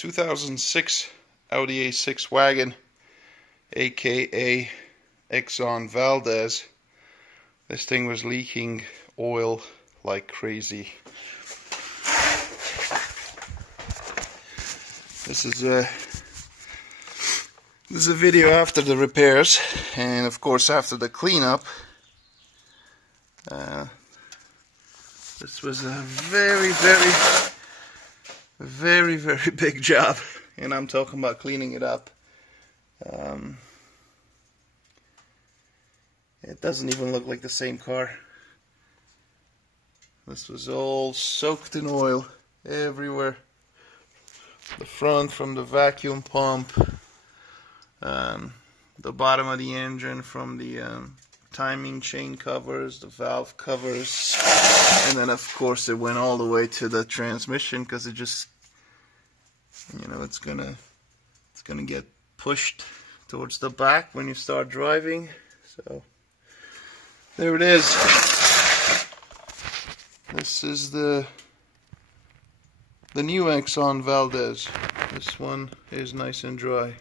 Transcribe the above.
2006 Audi A6 wagon, aka Exonn Valdez. This thing was leaking oil like crazy. This is a video after the repairs, and of course after the cleanup. This was a very big job, and I'm talking about cleaning it up. It doesn't even look like the same car. This was all soaked in oil everywhere. The front from the vacuum pump, the bottom of the engine from the timing chain covers, the valve covers, and then of course it went all the way to the transmission, because it just, you know, it's gonna get pushed towards the back when you start driving. So there it is. This is the new Exonn Valdez. This one is nice and dry.